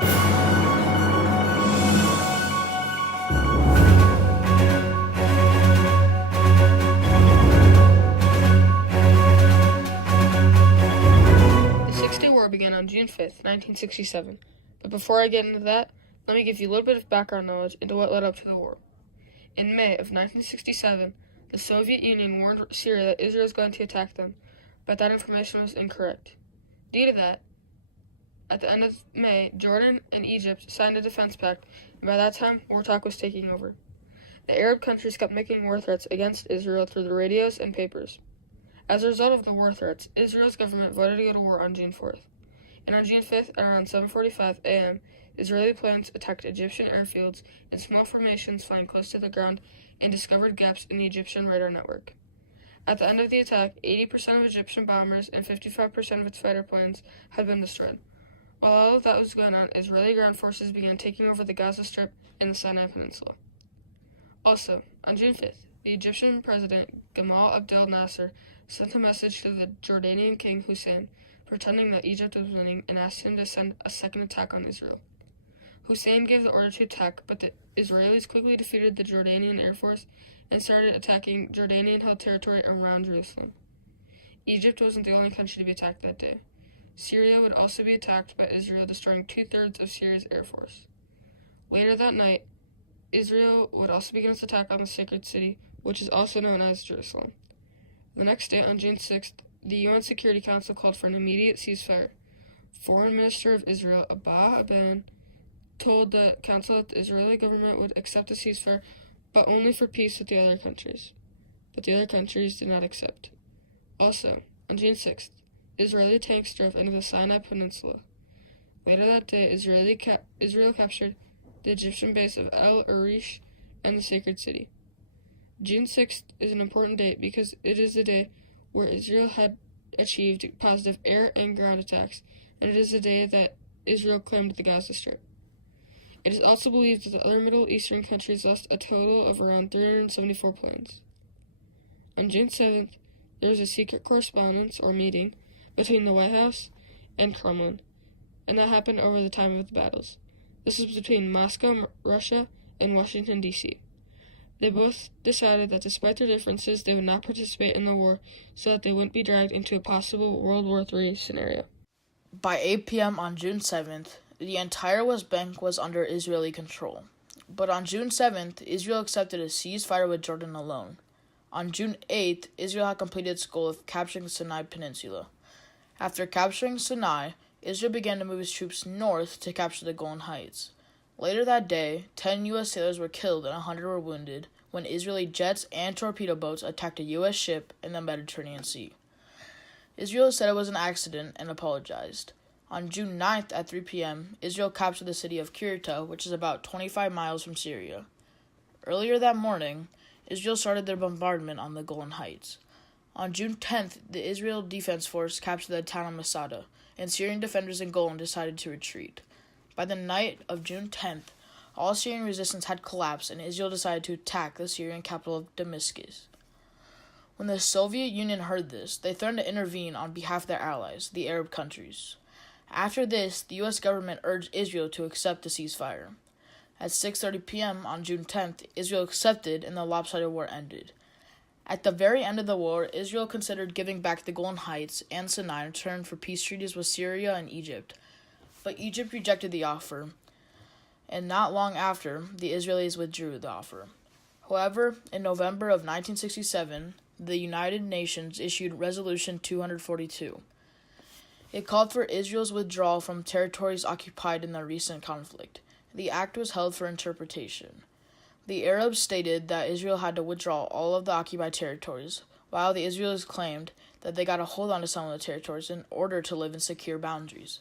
The Six-Day War began on June 5th, 1967. But before I get into that, let me give you a little bit of background knowledge into what led up to the war. In May of 1967, the Soviet Union warned Syria that Israel was going to attack them, but that information was incorrect. Due to that, at the end of May, Jordan and Egypt signed a defense pact, and by that time, war talk was taking over. The Arab countries kept making war threats against Israel through the radios and papers. As a result of the war threats, Israel's government voted to go to war on June 4th. And on June 5th, at around 7:45 a.m., Israeli planes attacked Egyptian airfields in small formations flying close to the ground and discovered gaps in the Egyptian radar network. At the end of the attack, 80% of Egyptian bombers and 55% of its fighter planes had been destroyed. While all of that was going on, Israeli ground forces began taking over the Gaza Strip and the Sinai Peninsula. Also, on June 5th, the Egyptian president Gamal Abdel Nasser sent a message to the Jordanian king Hussein, pretending that Egypt was winning, and asked him to send a second attack on Israel. Hussein gave the order to attack, but the Israelis quickly defeated the Jordanian Air Force and started attacking Jordanian-held territory around Jerusalem. Egypt wasn't the only country to be attacked that day. Syria would also be attacked by Israel, destroying 2/3 of Syria's air force. Later that night, Israel would also begin its attack on the sacred city, which is also known as Jerusalem. The next day, on June 6th, the UN Security Council called for an immediate ceasefire. Foreign Minister of Israel, Abba Eban, told the council that the Israeli government would accept a ceasefire, but only for peace with the other countries. But the other countries did not accept. Also, on June 6th, Israeli tanks drove into the Sinai Peninsula. Later that day, Israel captured the Egyptian base of El Arish and the sacred city. June 6th is an important date because it is the day where Israel had achieved positive air and ground attacks, and it is the day that Israel claimed the Gaza Strip. It is also believed that the other Middle Eastern countries lost a total of around 374 planes. On June 7th, there was a secret correspondence, or meeting, between the White House and Kremlin, and that happened over the time of the battles. This was between Moscow, Russia, and Washington, D.C. They both decided that despite their differences, they would not participate in the war so that they wouldn't be dragged into a possible World War III scenario. By 8 p.m. on June 7th, the entire West Bank was under Israeli control. But on June 7th, Israel accepted a ceasefire with Jordan alone. On June 8th, Israel had completed its goal of capturing the Sinai Peninsula. After capturing Sinai, Israel began to move its troops north to capture the Golan Heights. Later that day, 10 U.S. sailors were killed and 100 were wounded when Israeli jets and torpedo boats attacked a U.S. ship in the Mediterranean Sea. Israel said it was an accident and apologized. On June 9th at 3 p.m., Israel captured the city of Kirta, which is about 25 miles from Syria. Earlier that morning, Israel started their bombardment on the Golan Heights. On June 10th, the Israel Defense Force captured the town of Masada, and Syrian defenders in Golan decided to retreat. By the night of June 10th, all Syrian resistance had collapsed, and Israel decided to attack the Syrian capital of Damascus. When the Soviet Union heard this, they threatened to intervene on behalf of their allies, the Arab countries. After this, the U.S. government urged Israel to accept the ceasefire. At 6:30 p.m. on June 10th, Israel accepted and the lopsided war ended. At the very end of the war, Israel considered giving back the Golan Heights and Sinai in return for peace treaties with Syria and Egypt. But Egypt rejected the offer, and not long after, the Israelis withdrew the offer. However, in November of 1967, the United Nations issued Resolution 242. It called for Israel's withdrawal from territories occupied in the recent conflict. The act was held for interpretation. The Arabs stated that Israel had to withdraw all of the occupied territories, while the Israelis claimed that they got to hold on to some of the territories in order to live in secure boundaries.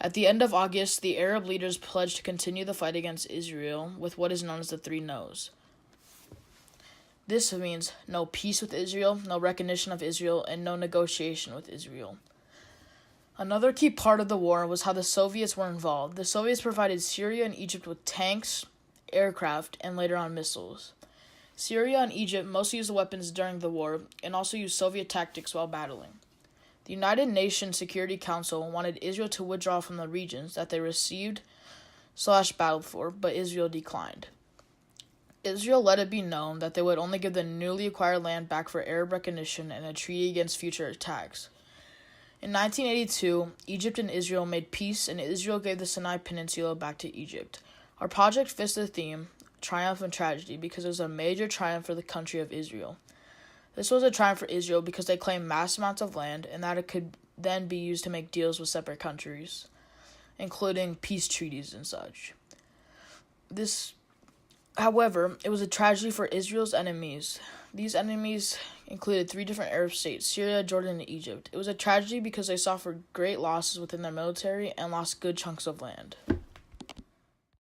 At the end of August, the Arab leaders pledged to continue the fight against Israel with what is known as the 3 no's. This means no peace with Israel, no recognition of Israel, and no negotiation with Israel. Another key part of the war was how the Soviets were involved. The Soviets provided Syria and Egypt with tanks, aircraft, and later on missiles. Syria and Egypt mostly used the weapons during the war and also used Soviet tactics while battling. The United Nations Security Council wanted Israel to withdraw from the regions that they received/battled for, but Israel declined. Israel let it be known that they would only give the newly acquired land back for Arab recognition and a treaty against future attacks. In 1982, Egypt and Israel made peace, and Israel gave the Sinai Peninsula back to Egypt. Our project fits the theme, triumph and tragedy, because it was a major triumph for the country of Israel. This was a triumph for Israel because they claimed mass amounts of land and that it could then be used to make deals with separate countries, including peace treaties and such. However, it was a tragedy for Israel's enemies. These enemies included 3 different Arab states, Syria, Jordan, and Egypt. It was a tragedy because they suffered great losses within their military and lost good chunks of land.